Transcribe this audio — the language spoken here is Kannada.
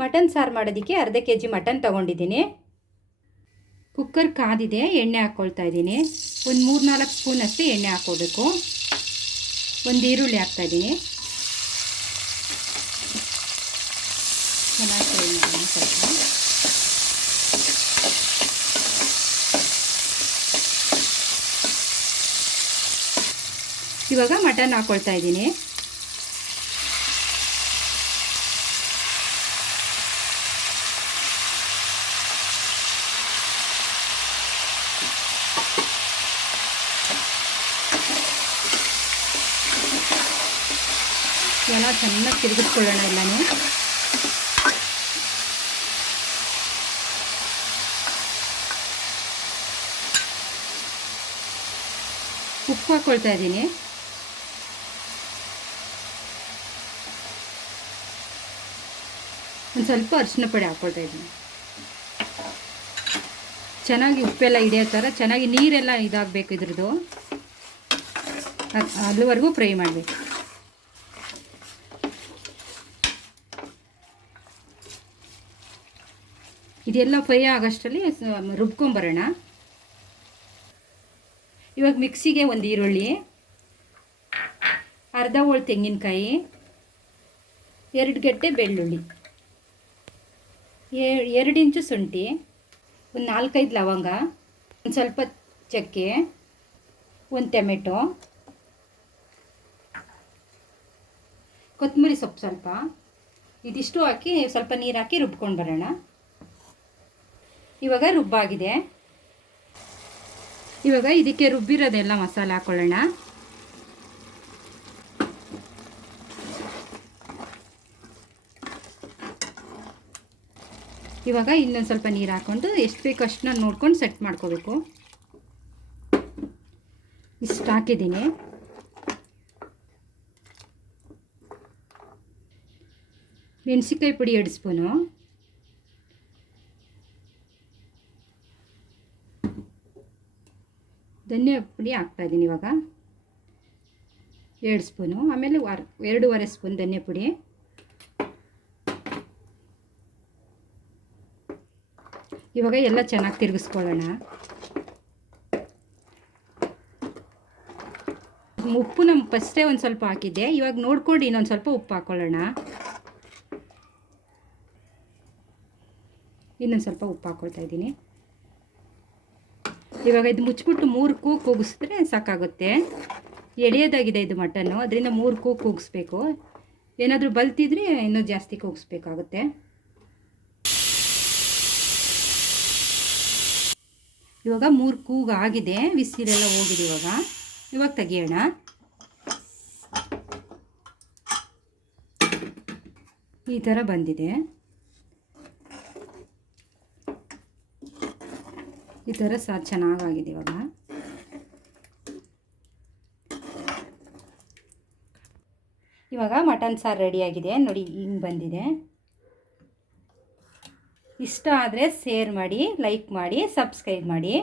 ಮಟನ್ ಸಾರು ಮಾಡೋದಕ್ಕೆ ಅರ್ಧ kg ಮಟನ್ ತೊಗೊಂಡಿದ್ದೀನಿ. ಕುಕ್ಕರ್ ಕಾದಿದೆ, ಎಣ್ಣೆ ಹಾಕ್ಕೊಳ್ತಾ ಇದ್ದೀನಿ. ಒಂದು 3-4 ಸ್ಪೂನ್ ಅಷ್ಟು ಎಣ್ಣೆ ಹಾಕ್ಕೋಬೇಕು. ಒಂದು ಈರುಳ್ಳಿ ಹಾಕ್ತಾಯಿದ್ದೀನಿ. ಚೆನ್ನಾಗಿ ಫ್ರೈ ಮಾಡೋಣ ಸ್ವಲ್ಪ. ಇವಾಗ ಮಟನ್ ಹಾಕ್ಕೊಳ್ತಾ ಇದ್ದೀನಿ. ಎಲ್ಲ ಚೆನ್ನಾಗಿ ತಿರುಗಿಸ್ಕೊಳ್ಳೋಣ ಎಲ್ಲನೂ. ಉಪ್ಪು ಹಾಕ್ಕೊಳ್ತಾ ಇದ್ದೀನಿ. ಒಂದು ಸ್ವಲ್ಪ ಅರಿಶಿನ ಪುಡಿ ಹಾಕ್ಕೊಳ್ತಾ ಇದ್ದೀನಿ. ಚೆನ್ನಾಗಿ ಉಪ್ಪೆಲ್ಲ ಹಿಡಿಯೋ ಥರ ಚೆನ್ನಾಗಿ ನೀರೆಲ್ಲ ಇದಾಗಬೇಕು ಇದ್ರದ್ದು, ಅಲ್ಲಿವರೆಗೂ ಫ್ರೈ ಮಾಡಬೇಕು. ಇದೆಲ್ಲ ಫ್ರೈ ಆಗೋಷ್ಟರಲ್ಲಿ ರುಬ್ಕೊಂಬರೋಣ. ಇವಾಗ ಮಿಕ್ಸಿಗೆ ಒಂದು ಈರುಳ್ಳಿ, ಅರ್ಧ ಹೋಳು ತೆಂಗಿನಕಾಯಿ, 2 ಗೆಡ್ಡೆ ಬೆಳ್ಳುಳ್ಳಿ, 2 ಇಂಚು ಶುಂಠಿ, ಒಂದು 4-5 ಲವಂಗ, ಒಂದು ಸ್ವಲ್ಪ ಚಕ್ಕೆ, ಒಂದು ಟೊಮೆಟೊ, ಕೊತ್ತಂಬರಿ ಸೊಪ್ಪು ಸ್ವಲ್ಪ, ಇದಿಷ್ಟು ಹಾಕಿ ಸ್ವಲ್ಪ ನೀರು ಹಾಕಿ ರುಬ್ಕೊಂಡು ಬರೋಣ. ಇವಾಗ ರುಬ್ಬಾಗಿದೆ. ಇವಾಗ ಇದಕ್ಕೆ ರುಬ್ಬಿರೋದೆಲ್ಲ ಮಸಾಲೆ ಹಾಕ್ಕೊಳ್ಳೋಣ. ಇವಾಗ ಇನ್ನೊಂದು ಸ್ವಲ್ಪ ನೀರು ಹಾಕ್ಕೊಂಡು ಎಷ್ಟು ಬೇಕು ಅಷ್ಟನ್ನ ನೋಡ್ಕೊಂಡು ಸೆಟ್ ಮಾಡ್ಕೋಬೇಕು. ಇಷ್ಟು ಹಾಕಿದ್ದೀನಿ. ಮೆಣಸಿನ್ಕಾಯಿ ಪುಡಿ 2 ಸ್ಪೂನು, ಧನಿಯಾ ಪುಡಿ ಹಾಕ್ತಾಯಿದ್ದೀನಿ ಇವಾಗ 2 ಸ್ಪೂನು, ಆಮೇಲೆ 2.5 ಸ್ಪೂನ್ ಧನಿಯಾ ಪುಡಿ, ಇವಾಗ ಎಲ್ಲ ಚೆನ್ನಾಗಿ ತಿರುಗಿಸ್ಕೊಳ್ಳೋಣ. ಉಪ್ಪು ನಮ್ಮ ಫಸ್ಟೇ ಒಂದು ಸ್ವಲ್ಪ ಹಾಕಿದ್ದೆ, ಇವಾಗ ನೋಡ್ಕೊಂಡು ಇನ್ನೊಂದು ಸ್ವಲ್ಪ ಉಪ್ಪು ಹಾಕ್ಕೊಳ್ಳೋಣ. ಇನ್ನೊಂದು ಸ್ವಲ್ಪ ಉಪ್ಪು ಹಾಕ್ಕೊಳ್ತಾ ಇದ್ದೀನಿ. ಇವಾಗ ಇದು ಮುಚ್ಚಿಬಿಟ್ಟು 3 ಕೂಗು ಕೂಗಿಸಿದ್ರೆ ಸಾಕಾಗುತ್ತೆ. ಎಳೆಯೋದಾಗಿದೆ ಇದು ಮಟನ್ನು, ಅದರಿಂದ 3 ಕೂಗು ಕೂಗಿಸ್ಬೇಕು. ಏನಾದರೂ ಬಲ್ತಿದ್ರೆ ಇನ್ನೂ ಜಾಸ್ತಿ ಕೂಗಿಸ್ಬೇಕಾಗುತ್ತೆ. ಇವಾಗ 3 ಕೂಗು ಆಗಿದೆ, ಬಿಸಿಲೆಲ್ಲ ಹೋಗಿದೆ. ಇವಾಗ ತೆಗಿಯೋಣ. ಈ ಥರ ಬಂದಿದೆ. ಈ ಥರ ಸಾರು ಚೆನ್ನಾಗಾಗಿದೆ. ಇವಾಗ ಮಟನ್ ಸಾರು ರೆಡಿಯಾಗಿದೆ ನೋಡಿ, ಹಿಂಗೆ ಬಂದಿದೆ. ಇಷ್ಟ ಆದರೆ ಶೇರ್ ಮಾಡಿ, ಲೈಕ್ ಮಾಡಿ, ಸಬ್ಸ್ಕ್ರೈಬ್ ಮಾಡಿ.